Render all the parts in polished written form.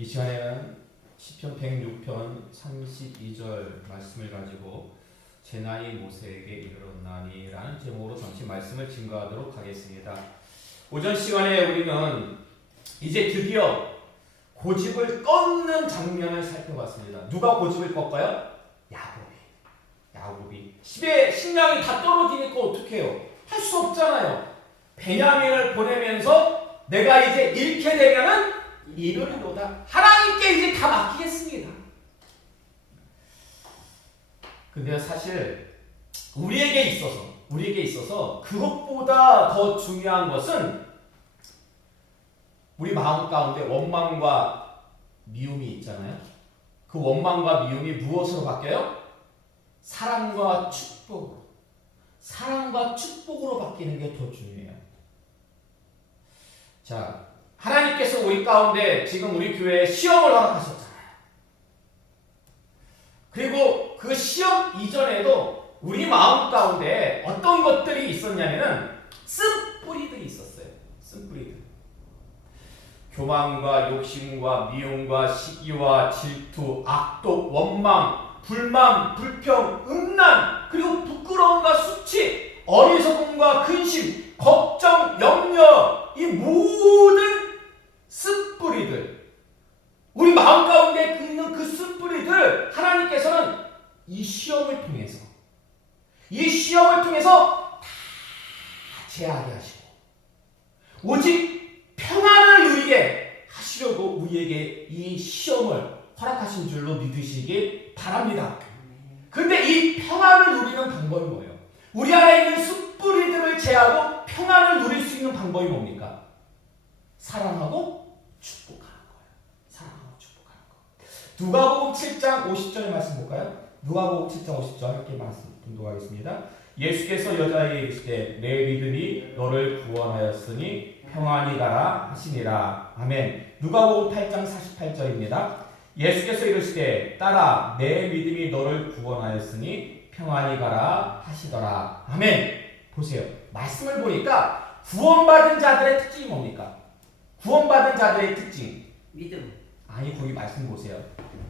이 시간에는 시편 106편 32절 말씀을 가지고 제 나이 모세에게 이르렀나니 라는 제목으로 잠시 말씀을 증거하도록 하겠습니다. 오전 시간에 우리는 이제 드디어 고집을 꺾는 장면을 살펴봤습니다. 누가 고집을 꺾어요? 야곱이 식량이 다 떨어지니까 어떻게 해요? 할 수 없잖아요. 베냐민을 보내면서 내가 이제 잃게 되면은 이르리로다. 하나님께 이제 다 맡기겠습니다. 근데 사실 우리에게 있어서 그것보다 더 중요한 것은 우리 마음 가운데 원망과 미움이 있잖아요. 그 원망과 미움이 무엇으로 바뀌어요? 사랑과 축복으로 바뀌는 게 더 중요해요. 자, 하나님께서 우리 가운데 지금 우리 교회에 시험을 허락하셨잖아요. 그리고 그 시험 이전에도 우리 마음 가운데 어떤 것들이 있었냐면은 쓴뿌리들이 있었어요. 쓴뿌리들. 교만과 욕심과 미움과 시기와 질투, 악독, 원망, 불만, 불평, 음란, 그리고 부끄러움과 수치, 어리석음과 근심, 걱정, 염려, 이 모든 쓴뿌리들, 우리 마음 가운데 있는 그 쓴뿌리들 하나님께서는 이 시험을 통해서 다 제하게 하시고 오직 평안을 누리게 하시려고 우리에게 이 시험을 허락하신 줄로 믿으시기 바랍니다. 근데 이 평안을 누리는 방법이 뭐예요? 우리 안에 있는 숯뿌리들을 제하고 평안을 누릴 수 있는 방법이 뭡니까? 사랑하고 축복하는 거예요. 누가복음 7장 50절 말씀 볼까요? 누가복음 7장 50절 함께 말씀 분독하겠습니다. 예수께서 여자에게 이르시되 내 믿음이 너를 구원하였으니 평안히 가라 하시니라. 아멘. 누가복음 8장 48절입니다. 예수께서 이르시되 딸아 내 믿음이 너를 구원하였으니 평안히 가라 하시더라. 아멘. 보세요. 말씀을 보니까 구원받은 자들의 특징이 뭡니까? 구원받은 자들의 특징. 믿음. 아니 거기 말씀 보세요.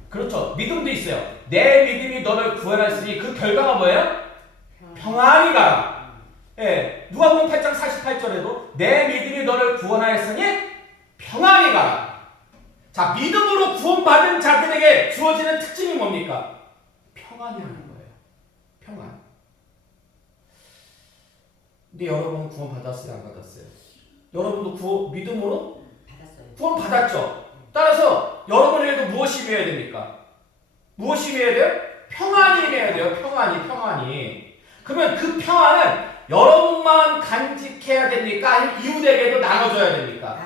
그렇죠. 믿음도 있어요. 내 믿음이 너를 구원하였으니 그 결과가 뭐예요? 평안히 가라. 예. 누가복음 8장 48절에도 내 믿음이 너를 구원하였으니 평안히 가라. 자, 믿음으로 구원받은 자들에게 주어지는 특징이 뭡니까? 평안이라는 거예요. 평안. 근데 여러분 구원받았어요? 안 받았어요? 여러분도 믿음으로 구원받았죠? 따라서 여러분에게도 무엇이 임해야 됩니까? 무엇이 임해야 돼요? 평안이 임해야 돼요. 평안이. 그러면 그 평안은 여러분만 간직해야 됩니까? 아니면 이웃에게도 나눠줘야 됩니까?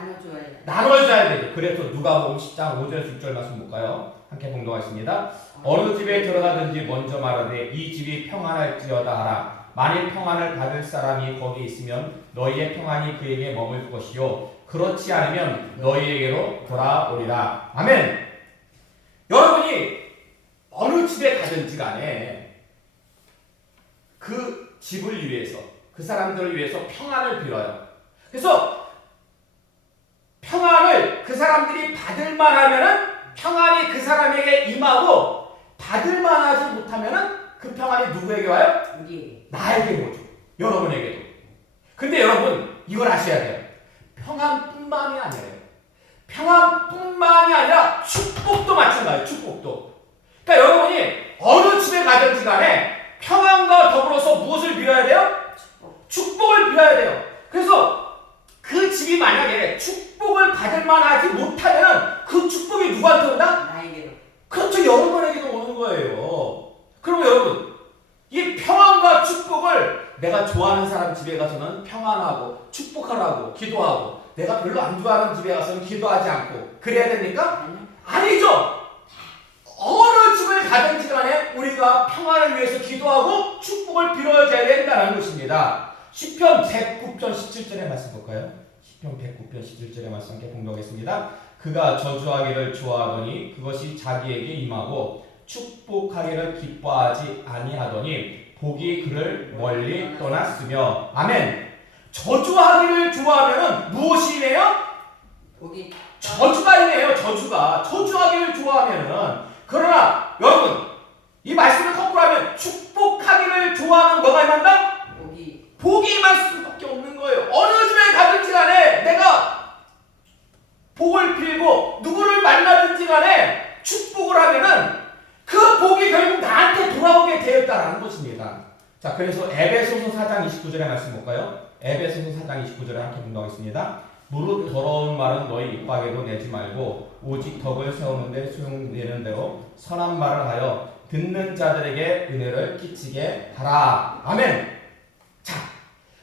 나눠줘야 되죠. 그래서 누가복음 10장 5절 6절 말씀 볼까요? 함께 봉독하겠습니다. 어느 집에 들어가든지 먼저 말하되 이 집이 평안할지어다 하라. 만일 평안을 받을 사람이 거기 있으면 너희의 평안이 그에게 머물 것이요 그렇지 않으면 너희에게로 돌아오리라. 아멘. 여러분이 어느 집에 가든지 간에 그 집을 위해서 그 사람들을 위해서 평안을 빌어요. 그래서 평안을 그 사람들이 받을만 하면은 평안이 그 사람에게 임하고 받을만 하지 못하면은 그 평안이 누구에게 와요? 나에게 오죠. 여러분에게도. 근데 여러분 이걸 아셔야 돼요. 평안뿐만이 아니라 축복도 마찬가지예요. 축복도. 그러니까 여러분이 어느 집에 가든지 간에 평안과 더불어서 무엇을 빌어야 돼요? 축복을 빌어야 돼요. 그래서 그 집이 만약에 축복을 받을 만하지 못하면 그 축복이 누구한테 온다? 나에게로. 그렇죠. 여러분에게도 오는 거예요. 그러면 여러분 이 평안과 축복을 내가 좋아하는 사람 집에 가서는 평안하고 축복하라고 기도하고 내가 별로 안 좋아하는 집에 가서는 기도하지 않고 그래야 됩니까? 아니죠. 어느 집을 가든지 간에 우리가 평안을 위해서 기도하고 축복을 빌어줘야 된다는 것입니다. 시편 109편 17절의 말씀 볼까요? 시편 109편 17절의 말씀 함께 봉독하겠습니다. 그가 저주하기를 좋아하더니 그것이 자기에게 임하고 축복하기를 기뻐하지 아니하더니 복이 그를 멀리 떠났으며. 아멘. 저주하기를 좋아하면 무엇이 임해요? 저주가 있네요. 저주가. 저주하기를 좋아하면은 그러나 여러분 이 말씀을 거꾸로 하면 축복하기를 좋아하는 뭐가 임한다? 복이 임할 수밖에 없는 거예요. 어느 집에 가든지 간에 내가 복을 빌고 누구를 만나든지 간에 축복을 하면은 그 복이 결국 나한테 돌아오게 되었다라는 것입니다. 자, 그래서 에베소서 4장 29절의 말씀 볼까요? 에베소서 4장 29절에 함께 공부하겠습니다. 무릇 더러운 말은 너희 입 밖에도 내지 말고 오직 덕을 세우는데 소용되는 대로 선한 말을 하여 듣는 자들에게 은혜를 끼치게 하라. 아멘. 자,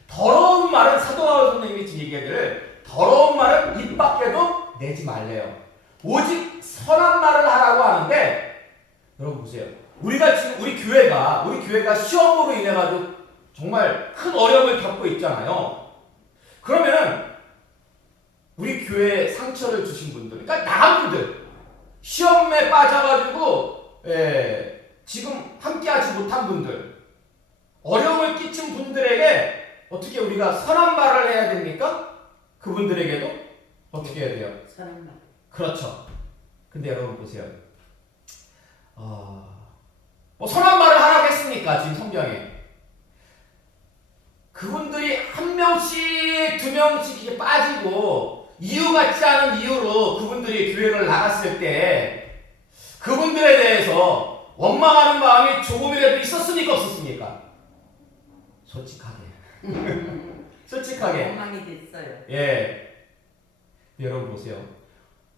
더러운 말은 사도 바울 선생님이 얘기하기를 더러운 말은 입 밖에도 내지 말래요. 오직 선한 말을 하라고 하는데 여러분 보세요. 우리가 지금 우리 교회가 시험으로 인해 가지고 정말 큰 어려움을 겪고 있잖아요. 그러면은 우리 교회에 상처를 주신 분들, 그러니까 나간 분들, 시험에 빠져가지고 지금 함께하지 못한 분들, 어려움을 끼친 분들에게 어떻게 우리가 선한 말을 해야 됩니까? 그분들에게도 어떻게 해야 돼요? 선한 말. 그렇죠. 근데 여러분 보세요. 뭐 선한 말을 하라고 했으니까 지금 성경에 그분들이 한 명씩 두 명씩 이렇게 빠지고 이유 같지 않은 이유로 그분들이 교회를 나갔을 때 그분들에 대해서 원망하는 마음이 조금이라도 있었습니까 없었습니까? 솔직하게 솔직하게 원망이 됐어요. 예. 여러분 보세요.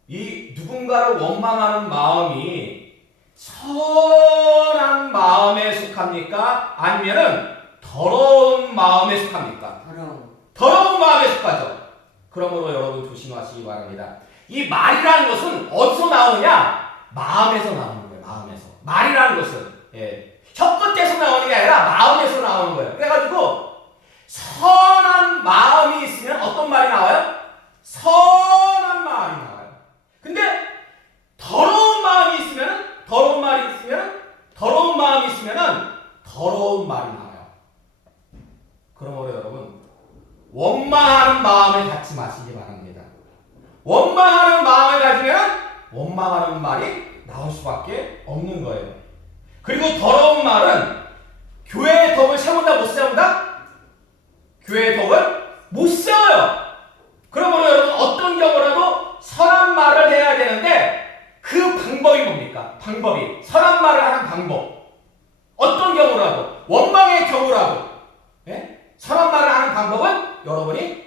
이 누군가를 원망하는 마음이 선한 마음에 속합니까? 아니면은 더러운 마음에 속합니까? 더러운 마음에 속하죠. 그러므로 여러분 조심하시기 바랍니다. 이 말이라는 것은 어디서 나오냐? 마음에서 나오는 거예요. 마음에서. 말이라는 것은 혀 끝에서 나오는 게 아니라 마음에서 나오는 거예요. 그래가지고 선한 마음이 있으면 어떤 말이 나와요? 선한 말이 나와요. 근데 더러운 마음이 있으면은 더러운 마음이 있으면은 더러운 말이 나와요. 그러므로 여러분 원망하는 마음을 갖지 마시기 바랍니다. 원망하는 마음을 가지면 원망하는 말이 나올 수밖에 없는 거예요. 그리고 더러운 말은 교회의 덕을 세운다 못 세운다? 교회의 덕을 못 세워요. 그러므로 여러분 어떤 경우라도 선한 말을 해야 되는데 그 방법이 뭡니까? 방법이 선한 말을 하는 방법. 어떤 경우라도 원망의 경우라도 선한 말을 하는 방법은 여러분이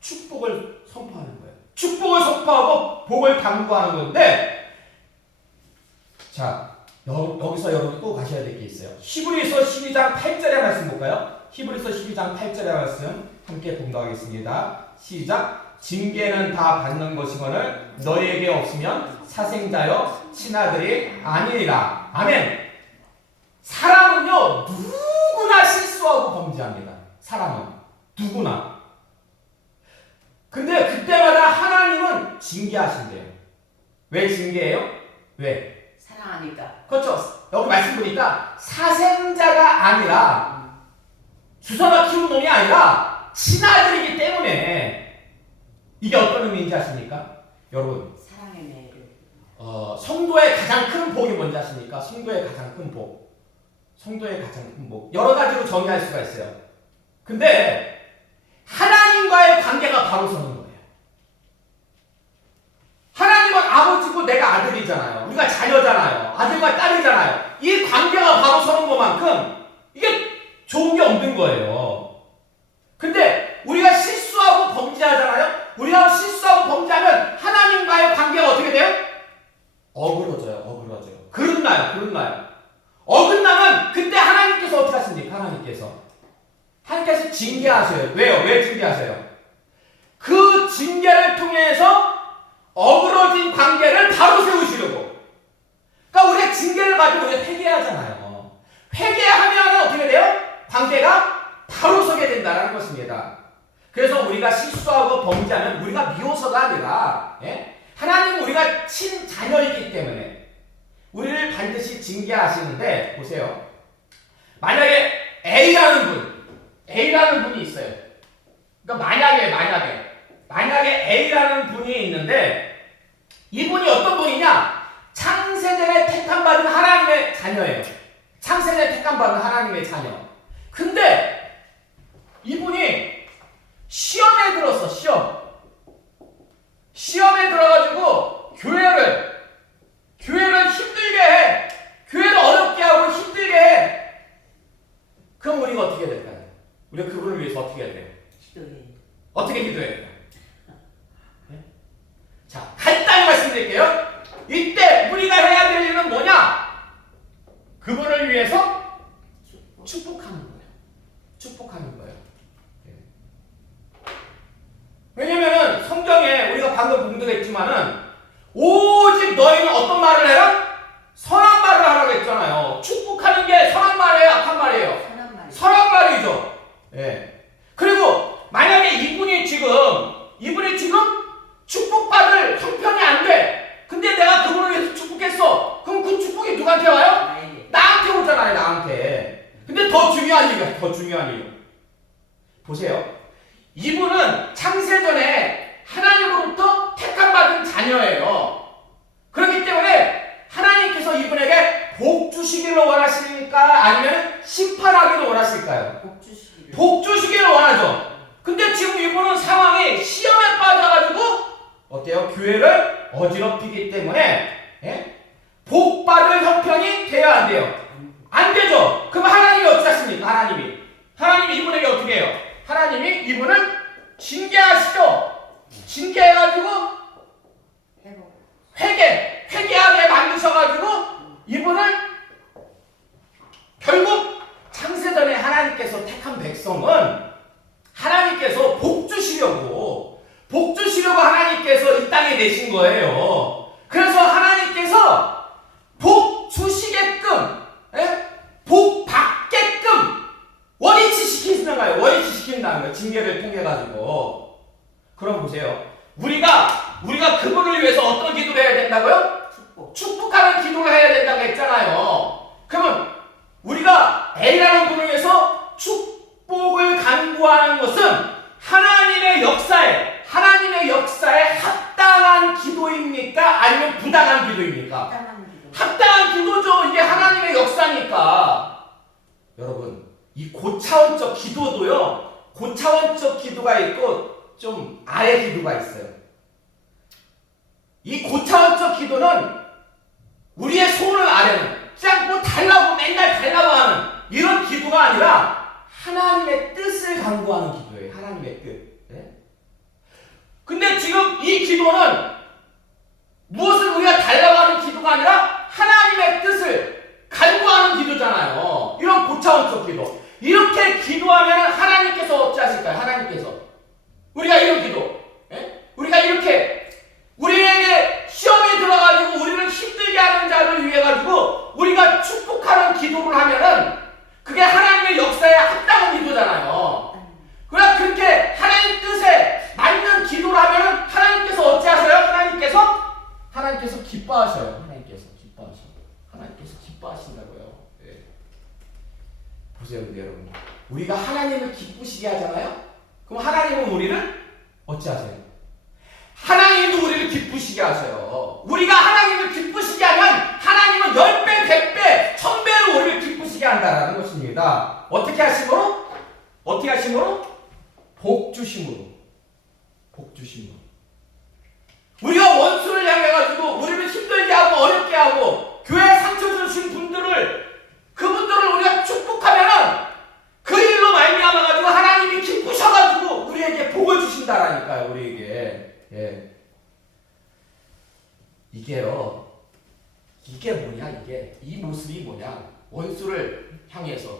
축복을 선포하는 거예요. 축복을 선포하고 복을 당부하는 건데 자 여기서 여러분 또 가셔야 될 게 있어요. 히브리서 12장 8절의 말씀 볼까요? 히브리서 12장 8절의 말씀 함께 공부하겠습니다. 시작. 징계는 다 받는 것이거늘 너희에게 없으면 사생자여 친아들이 아니니라. 아멘. 사람은요 누구나 실수하고 범죄합니다. 사람은 누구나. 근데 그때마다 하나님은 징계하신대요. 왜 징계해요? 왜? 사랑하니까. 그렇죠. 여기 말씀 보니까 사생자가 아니라 주사가 키운 놈이 아니라 친아들이기 때문에 이게 어떤 의미인지 아십니까? 여러분 사랑의 매를. 성도의 가장 큰 복이 뭔지 아십니까? 성도의 가장 큰 복. 성도의 가장 큰 복. 여러 가지로 정의할 수가 있어요. 근데 하나님과의 관계가 바로 서는 거예요. 하나님은 아버지고 내가 아들이잖아요. 우리가 자녀잖아요. 아들과 딸이잖아요. 이 관계가 바로 서는 것만큼 이게 좋은 게 없는 거예요. 근데 우리가 실수하고 범죄하잖아요. 우리가 실수하고 범죄하면 하나님과의 관계가 어떻게 돼요? 어그러져요. 그릇나요. 어긋나면 그때 하나님께서 어떻게 하십니까? 하나님께서 징계하세요. 왜요? 왜 징계하세요? 그 징계를 통해서 어그러진 관계를 바로 세우시려고. 그러니까 우리가 징계를 가지고 우리가 회개하잖아요. 회개하면 어떻게 돼요? 관계가 바로 서게 된다는 것입니다. 그래서 우리가 실수하고 범죄하면 우리가 미워서가 아니라 하나님은 우리가 친자녀이기 때문에 우리를 반드시 징계하시는데 보세요. 만약에 A라는 분이 있어요. 그러니까 만약에 A라는 분이 있는데 이분이 어떤 분이냐? 창세전에 택함받은 하나님의 자녀예요. 창세전에 택함받은 하나님의 자녀. 근데 이분이 시험에 들어서 시험에 들어가지고 교회를 힘들게 해. 교회를 어렵게 하고 힘들게 해. 그럼 우리가 어떻게 해야 될까요? 우리가 그분을 위해서 어떻게 해야 돼요? 어떻게 기도해야 돼요? 네? 자, 간단히 말씀드릴게요. 이때 우리가 해야 될 일은 뭐냐? 그분을 위해서 축복하는 거예요. 축복하는 거예요. 네. 왜냐면은 성경에 우리가 방금 공부했지만은 오직 너희는 어떤 말을 해라? 선한 말을 하라고 했잖아요. 축복하는 게 선한 말이에요? 악한 말이에요? 선한 말이죠. 예. 그리고 만약에 이분이 지금 축복받을 형편이 안 돼. 근데 내가 그분을 위해서 축복했어. 그럼 그 축복이 누구한테 와요? 나한테 오잖아요. 나한테. 근데 더 중요한 이유. 보세요. 이분은 창세전에 하나님으로부터 택함받은 자녀예요. 그렇기 때문에 하나님께서 이분에게 복 주시기를 원하십니까? 아니면 심판하기를 원하실까요? 복 주시기를 원하죠. 근데 지금 이분은 상황이 시험에 빠져가지고 어때요? 교회를 어지럽히기 때문에 복 받을 형편이 돼야 안 돼요? 안 되죠. 그럼 하나님이 어떻게 하십니까? 하나님이 이분에게 어떻게 해요? 하나님이 이분을 징계하시죠. 징계해가지고 회개하게 만드셔가지고 이분을 결국 창세전에 하나님께서 택한 백성은 하나님께서 복 주시려고 하나님께서 이 땅에 내신 거예요. 그래서 하나님께서 복 주시게끔, 복 받게끔 원위치 시킨다는 거예요. 징계를 통해 가지고. 그럼 보세요. 우리가 그분을 위해서 어떤 기도를 해야 된다고요? 축복하는 기도를 해야 된다고 했잖아요. 그러면 우리가 A라는 분을 위해서 축복을 간구하는 것은 하나님의 역사에 합당한 기도입니까? 아니면 부당한 기도입니까? 합당한 기도죠. 이게 하나님의 역사니까. 여러분, 이 고차원적 기도도요. 고차원적 기도가 있고 좀 아래 기도가 있어요. 이 고차원적 기도는 우리의 소원을 아뢰는 그냥 뭐 달라고 맨날 달라고 하는 이런 기도가 아니라 하나님의 뜻을 간구하는 기도예요. 하나님의 뜻. 근데 지금 이 기도는 무엇을 우리가 달라고 하는 기도가 아니라 하나님의 뜻을 간구하는 기도잖아요. 이런 고차원적 기도. 이렇게 기도하면 하나님께서 어찌 하실까요? 하나님께서 우리가 이런 기도, 우리가 이렇게 우리에게 시험에 들어가지고 우리를 힘들게 하는 자를 위해 가지고 우리가 축복하는 기도를 하면은 그게 하나님의 역사에 합당한 기도잖아요. 그러나 그렇게 하나님 뜻에 맞는 기도를 하면은 하나님께서 어찌 하세요? 하나님께서 기뻐하셔요. 하나님께서 기뻐하신다고요. 보세요, 근데 여러분. 우리가 하나님을 기쁘시게 하잖아요? 그럼 하나님은 우리를 어찌하세요? 하나님도 우리를 기쁘시게 하셔요. 우리가 하나님을 기쁘시게 하면 하나님은 10배, 100배, 1000배로 우리를 기쁘시게 한다는 것입니다. 어떻게 하심으로? 복 주심으로. 우리가 원수를 향해가지고 우리를 힘들게 하고 어렵게 하고 교회에 상처 주신 그분들을 우리가 축복하면은 그 일로 말미암아가지고 하나님이 기쁘셔가지고 우리에게 복을 주신다라니까요. 우리에게. 이게요. 이게 뭐냐? 이 모습이 뭐냐? 원수를 향해서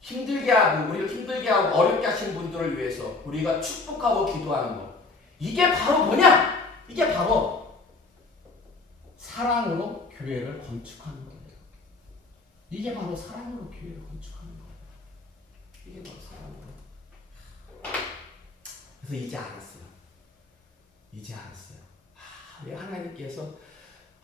힘들게 하고 우리를 힘들게 하고 어렵게 하신 분들을 위해서 우리가 축복하고 기도하는 것. 이게 바로 뭐냐? 이게 바로 사랑으로 교회를 건축하는 거예요. 이게 바로 사랑으로 교회를 건축하는 거예요. 이게 바로 사랑으로. 그래서 이제 알았어요. 왜 하나님께서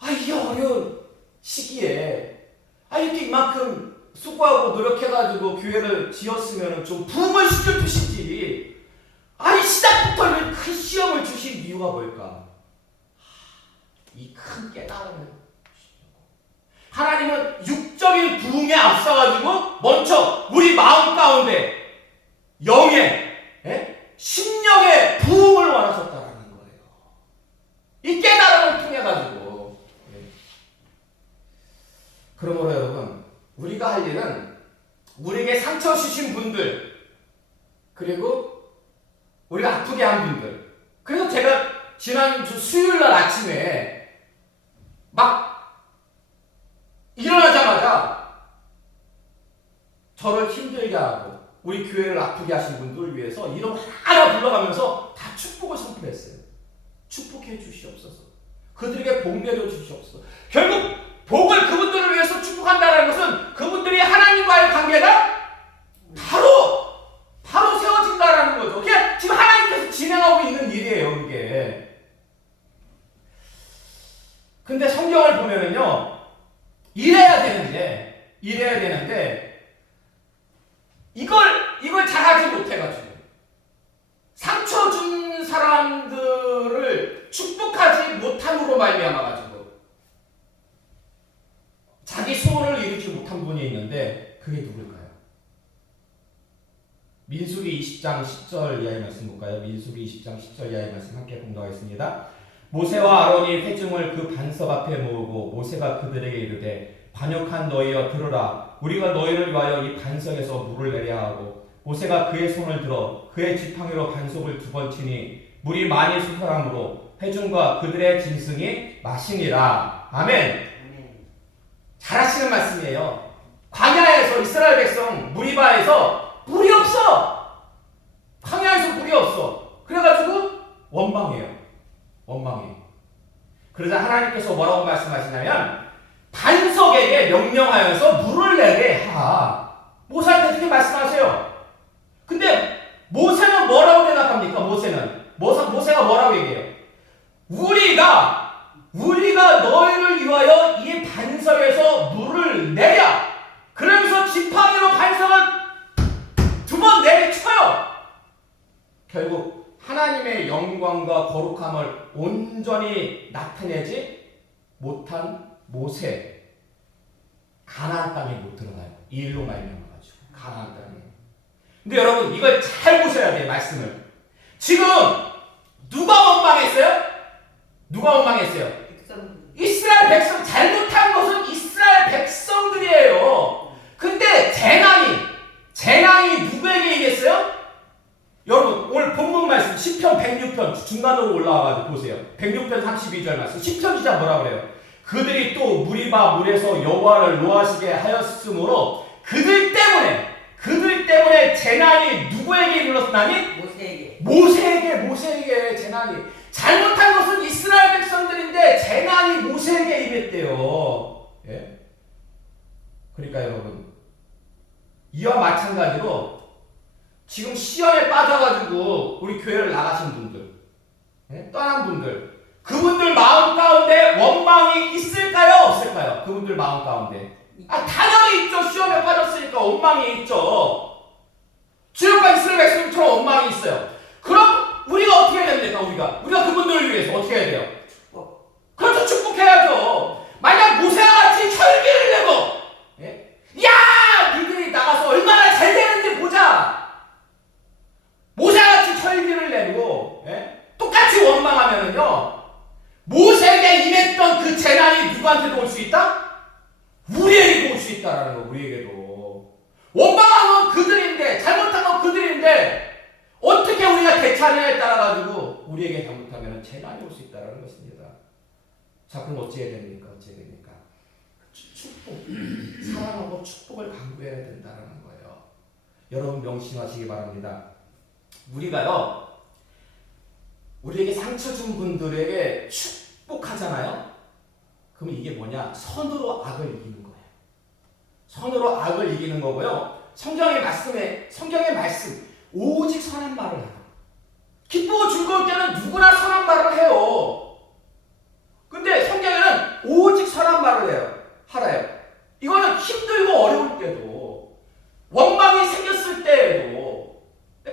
이 어려운 시기에 이렇게 이만큼 수고하고 노력해가지고 교회를 지었으면 좀 부흥을 시켜주시지. 시작부터 큰 시험을 주신 이유가 뭘까? 이 큰 깨달음을 하나님은 육적인 부흥에 앞서가지고 먼저 우리 마음 가운데 영의 심령의 부흥을 원하셨다라는 거예요. 이 깨달음을 통해 가지고 그러므로 여러분 우리가 할 일은 우리에게 상처 주신 분들 그리고 우리가 아프게 한 분들 그래서 제가 지난주 수요일날 아침에 막 일어나자마자 저를 힘들게 하고 우리 교회를 아프게 하신 분들을 위해서 이름 하나 불러가면서 다 축복을 선포했어요. 축복해 주시옵소서. 그들에게 복 내려 주시옵소서. 결국 복을 그분들을 위해서 축복한다는 것은 그분들이 하나님과의 관계가 바로 세워진다라는 거죠. 그냥 지금 하나님께서 진행하고 있는 일이에요, 그게. 근데 성경을 보면은요, 이래야 되는데 이걸 잘하지 못해가지고 상처 준 사람들을 축복하지 못함으로 말미암아가지고 자기 소원을 이루지 못한 분이 있는데 그게 누굴까요? 민수기 20장 10절 이하의 말씀 볼까요? 민수기 20장 10절 이하의 말씀 함께 공독하겠습니다. 모세와 아론이 회중을 그 반석 앞에 모으고 모세가 그들에게 이르되 반역한 너희여 들으라. 우리가 너희를 위하여 이 반석에서 물을 내려 하고 모세가 그의 손을 들어 그의 지팡이로 반석을 2번 치니 물이 많이 솟아나므로 회중과 그들의 짐승이 마시니라. 아멘. 잘하시는 말씀이에요. 광야에서 이스라엘 백성 무리바에서 물이 없어. 광야에서 물이 없어. 그래가지고 원망해요. 그러자 하나님께서 뭐라고 말씀하시냐면 반석에게 명령하여서 물을 내게 하라. 모세한테 그렇게 말씀하세요. 근데 모세는 뭐라고 대답합니까? 모세가 뭐라고 얘기해요? 우리가 너희를 위하여 이 반석에서 물을 내랴. 그러면서 지팡이로 반석을 2번 내리쳐요. 결국 하나님의 영광과 거룩함을 온전히 나타내지 못한 모세, 가나안 땅에 못 들어가요. 이 일로 말미암아가지고 가나안 땅에. 근데 여러분 이걸 잘 보셔야 돼요. 말씀을. 지금 누가 원망했어요? 이스라엘 백성. 잘못한 것은 이스라엘 백성들이에요. 근데 재난이 누구에게 임했어요? 여러분 오늘 본문 말씀 시편 106편 중간으로 올라와가지고 보세요. 106편 32절 말씀. 시편 기자 뭐라 그래요? 그들이 또 무리바 물에서 여호와를 노하시게 하였으므로 그들 때문에 재난이 누구에게 이르렀나니? 모세에게 재난이. 잘못한 것은 이스라엘 백성들인데 재난이 모세에게 임했대요. 예? 그러니까 여러분 이와 마찬가지로 지금 시험에 빠져가지고 우리 교회를 나가신 분들, 떠난 분들, 그분들 마음 가운데 원망이 있을까요? 없을까요? 그분들 마음 가운데. 당연히 있죠. 시험에 빠졌으니까 원망이 있죠. 지금까지 이스라엘 백성처럼 원망이 있어요. 그럼 우리가 어떻게 해야 됩니까? 우리가 그분들을 위해서 어떻게 해야 돼요? 그렇죠. 축복해야죠. 만약 모세와 같이 철기를 내고 야! 니들이 나가서 얼마나 잘 되는지 보자. 모세와 같이 철기를 내고 똑같이 원망하면은요 모세에게 임했던 그 재난이 누구한테도 올 수 있다? 우리에게도 올 수 있다라는 거. 우리에게도. 원망한 건 그들인데, 잘못한 건 그들인데 어떻게 우리가 대처하느냐에 따라가지고 우리에게 잘못하면 재난이 올 수 있다는 것입니다. 자, 그럼 어찌해야 됩니까? 축복. 사랑하고 축복을 강구해야 된다는 거예요. 여러분 명심하시기 바랍니다. 우리가요, 우리에게 상처 준 분들에게 축복하잖아요? 그럼 이게 뭐냐? 선으로 악을 이기는 거예요. 선으로 악을 이기는 거고요. 성경의 말씀, 오직 선한 말을 하라. 기쁘고 즐거울 때는 누구나 선한 말을 해요. 근데 성경에는 오직 선한 말을 하라요. 이거는 힘들고 어려울 때도, 원망이 생겼을 때에도,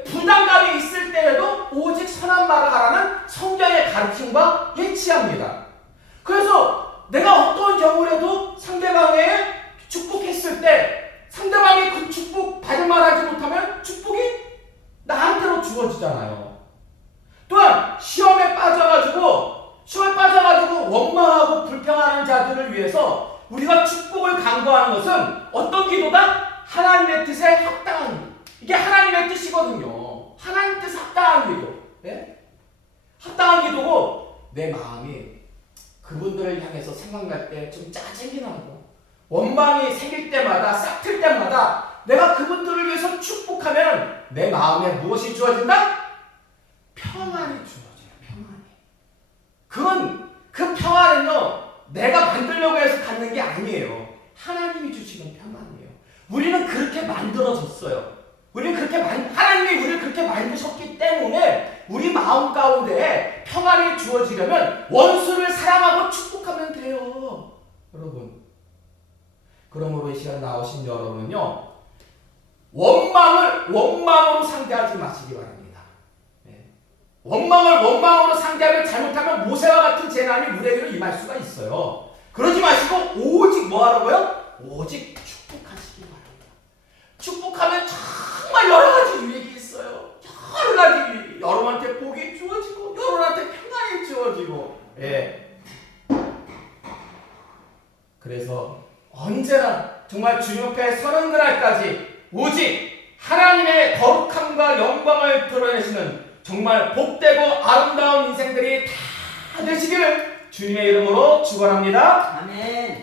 부담감이 있을 때에도 오직 선한 말을 하라는 성경의 가르침과 일치합니다. 그래서 불평하는 자들을 위해서 우리가 축복을 간구하는 것은 어떤 기도다? 하나님의 뜻에 합당한 기도. 이게 하나님의 뜻이거든요. 하나님 뜻에 합당한 기도. 예? 합당한 기도고 내 마음이 그분들을 향해서 생각날 때 좀 짜증이 나고 원망이 생길 때마다 싹틀 때마다 내가 그분들을 위해서 축복하면 내 마음에 무엇이 주어진다? 평안이 주어져요. 평안이. 그건 그 평안은요 내가 만들려고 해서 갖는 게 아니에요. 하나님이 주시는 평안이에요. 우리는 그렇게 만들어졌어요. 우리는 그렇게 하나님이 우리를 그렇게 만드셨기 때문에 우리 마음 가운데에 평안이 주어지려면 원수를 사랑하고 축복하면 돼요. 여러분. 그러므로 이 시간 나오신 여러분은요. 원망으로 상대하지 마시기 바랍니다. 네. 원망으로 상대하면 잘못하면 모세와 같은 재난이 우리에게로 임할 수가 있어요. 그러지 마시고 오직 뭐 하라고요? 오직 축복하시기 바랍니다. 축복하면 정말 여러 가지 유익이 있어요. 여러 가지 유익. 여러분한테 복이 주어지고 여러분한테 평안이 주어지고. 예. 그래서 언제나 정말 주님 앞에 서는 그날까지 오직 하나님의 거룩함과 영광을 드러내시는 정말 복되고 아름다운 인생들이 다 되시기를 주님의 이름으로 축원합니다. 아멘.